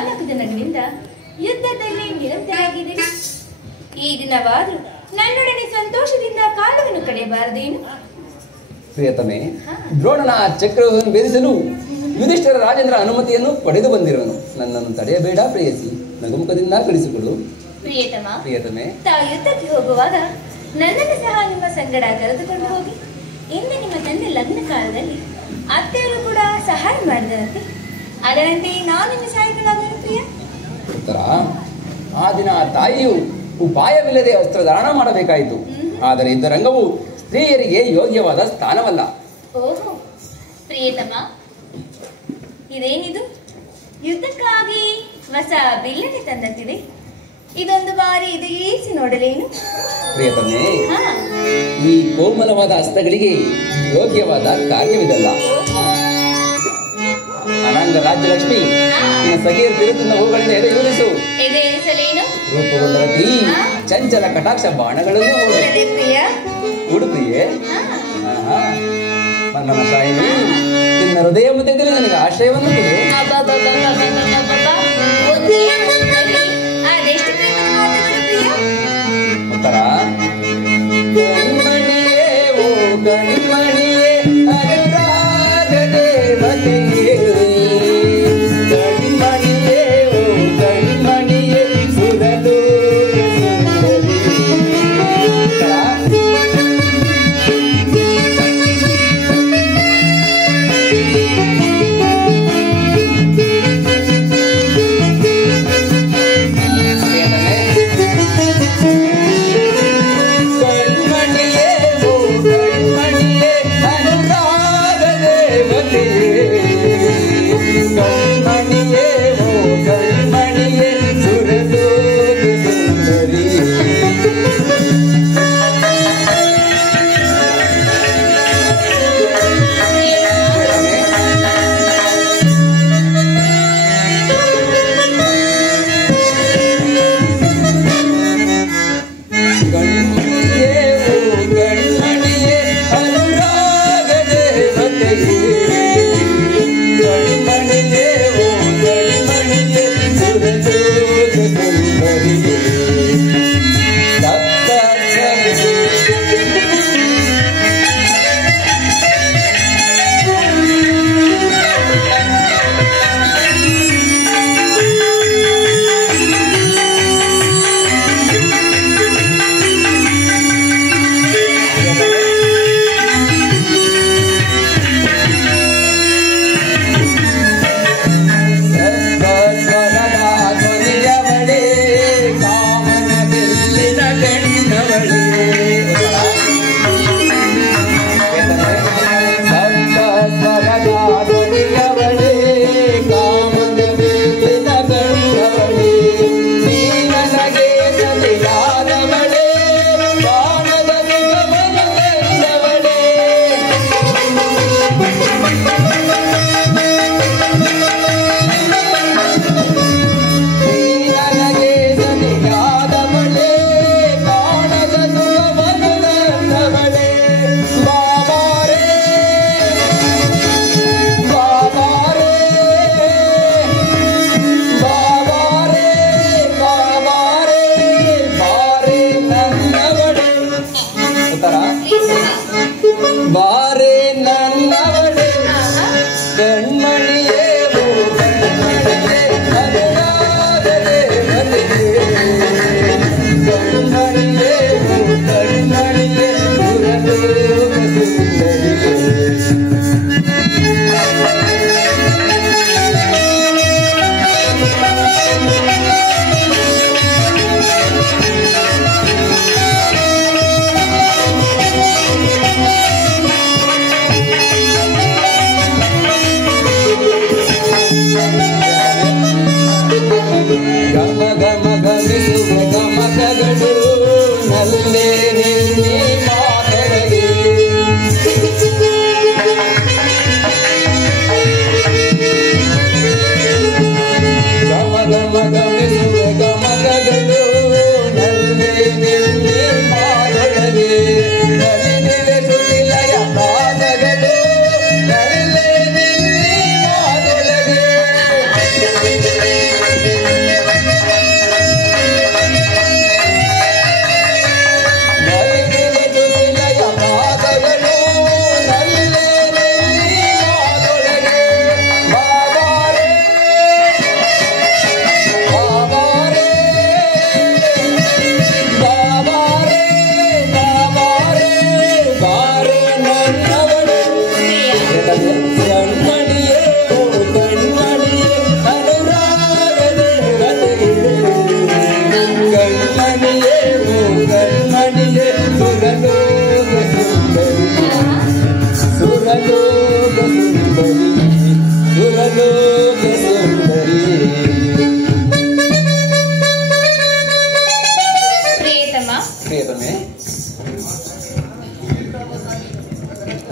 14 ದಿನಗಳಿಂದ ಯುದ್ಧದಲ್ಲಿ ನಿರತರಾಗಿದ್ದೀರಿ. ಈ ದಿನವಾದರೂ ನನ್ನೊಡನೆ ಸಂತೋಷದಿಂದ ಕಾಲವನ್ನು ಕಳೆಯಬಾರದೇನು? ಪ್ರಿಯತಮೆ, ದ್ರೋಣನ ಚಕ್ರವನ್ನು ಭೇದಿಸಲು ಯುಧಿಷ್ಠಿರ ರಾಜೇಂದ್ರ ಅನುಮತಿಯನ್ನು ಪಡೆದು ಬಂದಿರುವನು. ನನ್ನನ್ನು ತಡೆಯಬೇಡ ಪ್ರೇಯಸಿ, ನಗುಮುಖದಿಂದ ಕಳಿಸಿಕೊಡು. ಪ್ರಿಯತಮೆ, ತಾವು ಯುದ್ಧಕ್ಕೆ ಹೋಗುವಾಗ ನನ್ನನ್ನು ಸಹ ನಿಮ್ಮ ಸಂಗಡ ಕರೆದುಕೊಂಡು ಹೋಗಿ. ಇಂದು ನಿಮ್ಮ ತಂದೆ ಲಗ್ನ ಕಾಲದಲ್ಲಿ ಅತ್ತೆಯರು ಕೂಡ ಸಹಾಯ ಮಾಡಿದರಂತೆ. ಅದರಂತೆ ನಾನು ನಿಮ್ಮ ಸಹಾಯಕಳಾಗಲು ಪ್ರಿಯ. ಉತ್ತರ: ಆ ದಿನ ತಾಯಿಯು ಉಪಾಯವಿಲ್ಲದೆ ವಸ್ತ್ರಧಾರಣ ಮಾಡಬೇಕಾಯಿತು. ಆದರೆ ಯುದ್ಧರಂಗವು ಸ್ತ್ರೀಯರಿಗೆ ಯೋಗ್ಯವಾದ ಸ್ಥಾನವಲ್ಲ. ಓಹೋ ಪ್ರಿಯತಮ, ಇದೇನಿದು? ಯುದ್ಧಕ್ಕಾಗಿ ಹೊಸ ಬಿಲ್ಲನೆ ತಂದಂತಿದೆ. ಇದೊಂದು ಬಾರಿ ಇದೇಸಿ ನೋಡಲೇನು? ಪ್ರಿಯತಮೆ, ಈ ಕೋಮಲವಾದ ಹಸ್ತಗಳಿಗೆ ಯೋಗ್ಯವಾದ ಕಾರ್ಯವಿದಲ್ಲ. ಅನಂಗ ರಾಜ್ಯಲಕ್ಷ್ಮಿ ಸಖಿಯರು ತಿರುತ್ತಿನ ಹೂಗಳಿಂದ ಎದೆಯೂರಿಸು. ರೂಪುಗೊಂಡ ರತಿ ಚಂಚಲ ಕಟಾಕ್ಷ ಬಾಣಗಳನ್ನು ಉಡು ಪ್ರಿಯೆ. ಮನ್ನನ ಶಾಯಿನಿ, ನಿನ್ನ ಹೃದಯ ಮುದ್ದಿದ್ದರೆ ನನಗೆ ಆಶ್ರಯವನ್ನು ಕೊಡು. ಉತ್ತರ: ಗಣ್ಮಣಿಯೇ ಓ ಗಣ್ಮಣಿಯೇ ಅನುರಾಗ ದೇವತೆಯೇ, ಗಣ್ಮಣಿಯೇ ಓ ಗಣ್ಮಣಿಯೇ ಸುರಲೋಕ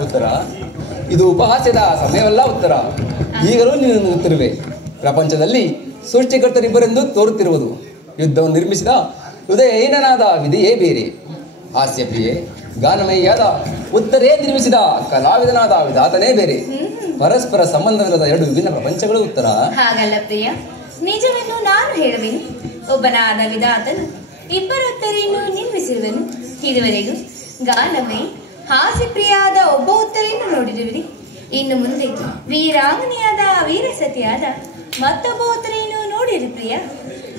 ಉತ್ತರ. ಇದು ಉಪಹಾಸ್ಯದ ಸಮಯವಲ್ಲ ಉತ್ತರ. ಈಗಲೂ ನೀನು ನಗುತ್ತಿರುವೆ. ಪ್ರಪಂಚದಲ್ಲಿ ಸೃಷ್ಟಿಕರ್ತರಿಬ್ಬರೆಂದು ತೋರುತ್ತಿರುವುದು. ಯುದ್ಧವನ್ನು ನಿರ್ಮಿಸಿದ ಹೃದಯಹೀನನಾದ ವಿಧಿಯೇ ಬೇರೆ. ಹಾಸ್ಯಪ್ರಿಯೆ ಗಾನಮಯಿಯಾದ ಉತ್ತರೇ ನಿರ್ಮಿಸಿದ ಕಲಾವಿದನಾದ ವಿಧಾತನೇ ಬೇರೆ. ಪರಸ್ಪರ ಸಂಬಂಧವಿಲ್ಲದ ಎರಡು ವಿಭಿನ್ನ ಪ್ರಪಂಚಗಳು ಉತ್ತರ. ಹಾಗಲ್ಲ ಪ್ರಿಯ, ನಿಜವನ್ನು ನಾನು ಹೇಳುವೆನು. ಒಬ್ಬನಾದ ವಿಧಾತನು ಇಬ್ಬರ ಉತ್ತರೆಯನ್ನು ನಿರ್ಮಿಸಿರುವನು. ಇದುವರೆಗೂ ಗಾನಮಯಿ ಹಾಸ್ಯಪ್ರಿಯಾದ ಒಬ್ಬ ಉತ್ತರೆಯನ್ನು ನೋಡಿರುವಿರಿ. ಇನ್ನು ಮುಂದೆ ವೀರಾಂಗನೆಯಾದ ವೀರಸತಿಯಾದ ಮತ್ತೊಬ್ಬ ಉತ್ತರೆಯನ್ನು ನೋಡಿರಿ ಪ್ರಿಯ.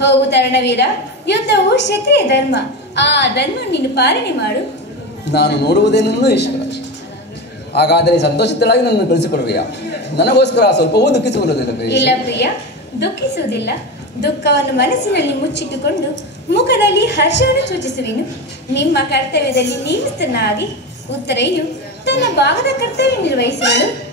ಹೋಗು ತರಣವೀರ, ಯುದ್ಧವು ಕ್ಷತ್ರಿಯ ಧರ್ಮ. ಆ ಧರ್ಮ ನೀನು ಪಾಲನೆ ಮಾಡು. ನಾನು ನೋಡುವುದೇನೂ ಇಷ್ಟ. ಹಾಗಾದರೆ ಸಂತೋಷಿತಳಾಗಿ ನನ್ನನ್ನು ಕಳಿಸಿಕೊಡುವೆಯಾ? ನನಗೋಸ್ಕರ ಸ್ವಲ್ಪವೂ ದುಃಖಿಸುವುದಿಲ್ಲ. ಇಲ್ಲ ಪ್ರಿಯ, ದುಃಖಿಸುವುದಿಲ್ಲ. ದುಃಖವನ್ನು ಮನಸ್ಸಿನಲ್ಲಿ ಮುಚ್ಚಿಟ್ಟುಕೊಂಡು ಮುಖದಲ್ಲಿ ಹರ್ಷವನ್ನು ಸೂಚಿಸುವೆನು. ನಿಮ್ಮ ಕರ್ತವ್ಯದಲ್ಲಿ ನಿಯುಕ್ತನಾಗಿ ಉತ್ತರೆಯು ತನ್ನ ಭಾಗದ ಕರ್ತವ್ಯ ನಿರ್ವಹಿಸುವಳು.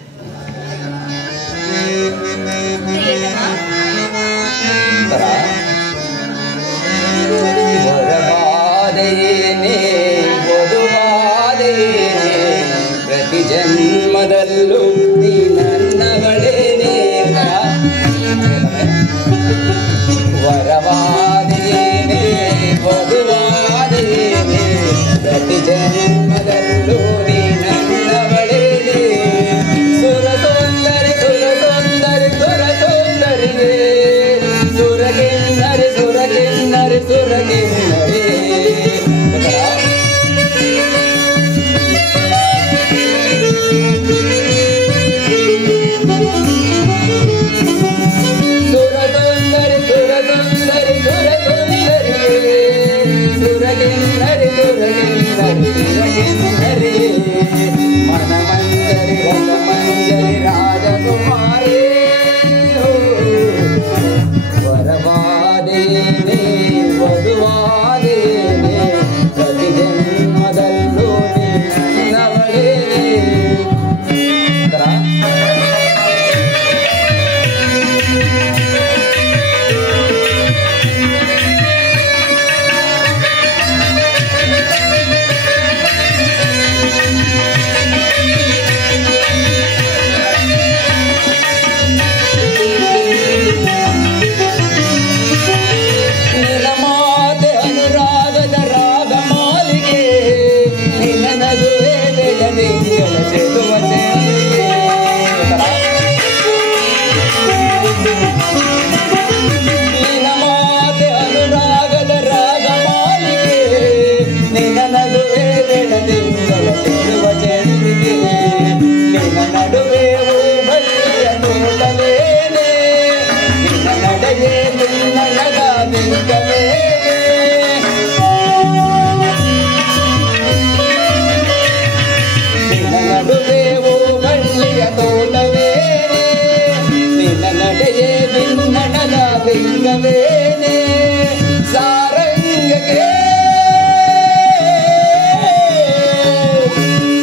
ಪ್ರತಿ ಜನ್ಮದಲ್ಲೂ ನೀ ನನ್ನಗಳೇನೇ ವರವಾದೇನೆ ವಧುವಾದೇನೆ. ಪ್ರತಿ ಜನ್ಮದಲ್ಲೂ ನೀ ನನ್ನವಳೇನೆ. ಸುರ ಸುಂದರಿ ಸುರ ಸುಂದರಿ ಸುರ ಸುಂದರಿಯೇ. ಸುರಗಿನ್ನರಿ ಸುರಗಿನ್ನರಿ ಸುರಗಿನ್ನರಿ. मनमंजरी रसमंजरी राजकुमारी वरवादेने वधुवादेने. प्रति जन्मदಲ್ಲೂ ನೀ ನನ್ನವಳೇನೆ.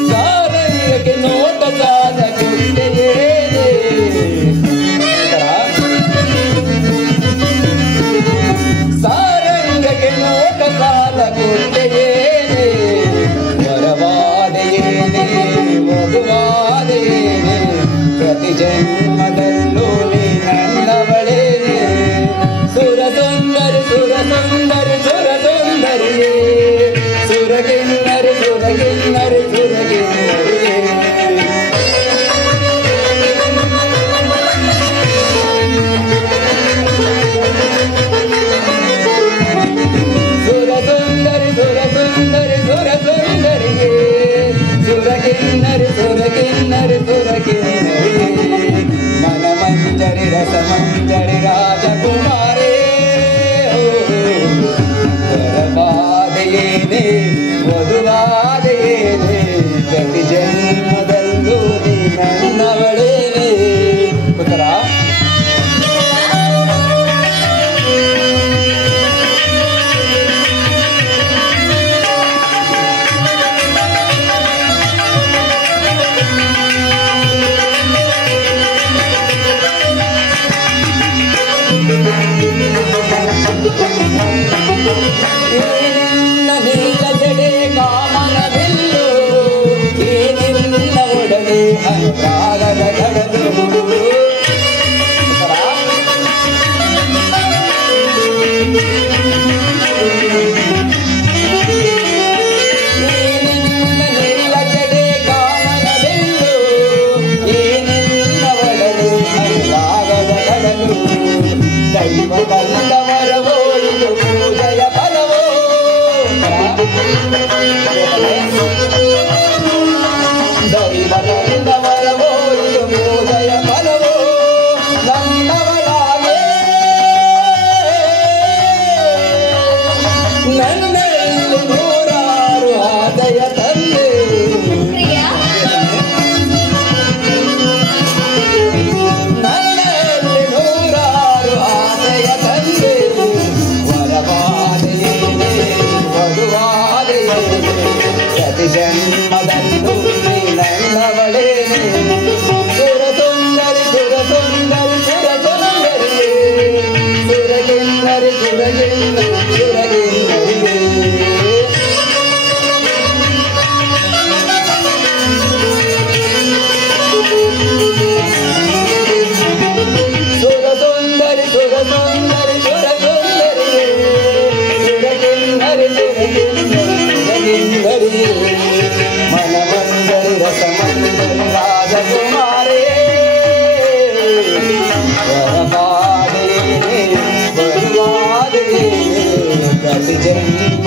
ಸಾರಂಗಕ್ಕೆ ನೋಟ ಸಾಲ ಕೊಟ್ಟೆಯೇನೆ. ಸಾರಂಗಕ್ಕೆ ನೋಟ ಸಾಲ ಕೊಟ್ಟೆಯೇನೆ. ವರವಾದೇನೆ ವಧುವಾದೇನೆ. ಪ್ರತಿ ಜನ್ಮದಲ್ಲೂ ನೀ ನನ್ನವಳೇನೆ. ಸುರ ಸುಂದರಿ ಸುರ ಸುಂದರಿ ಸುರ ಸುಂದರಿಯೇ. ಸುರಗಿನ್ನರಿ ಸುರಗಿನ್ನರಿ ಸುರಗಿನ್ನರಿಯೇ. ಸುರ ಸುಂದರಿ ಸುರ ಸುಂದರಿ ಸುರ ಸುಂದರಿಯೇ. ಸುರಗಿನ್ನರಿ ಸುರಗಿನ್ನರಿ ಸುರಗಿನ್ನರಿಯೇ. मनमंजरी रसमंजरी राजकुमारी वरवादेने वधुवादेने. ರಾಗದ ಕಡಲು ದೈವ ತಂದವರವೋ ಇದು ಪೂಜೆಯ ಫಲವೋ ದೈವ ತಂದವರವೋ ಇದು ಪೂಜೆಯ ಫಲವೋ ನನ್ನವಳಾಗೆ ನನ್ನಲ್ಲಿ ನೂರಾರು ಆದಯ ತಂದೆ ಪ್ರತಿ ಜನ್ಮದಲ್ಲೂ ನನ್ನವಳೇನೆ ಸುರಸುಂದರಿ ಸುರಸುಂದರಿ ಸುರಸುಂದರಿ ಸುರಗಿನ್ನರಿ ಸುರಗಿನ್ನರಿ ಸುರಗಿನ್ನರಿ ಸುರಸುಂದರಿ ಸುರಸುಂದರಿ ಸುರಸುಂದರಿ ಸುರಗಿನ್ನರಿ ಸುರಗಿನ್ನರಿ मनमंदरी रसमंदरी राजकुमारी वरवादे वरवादे प्रति जन्म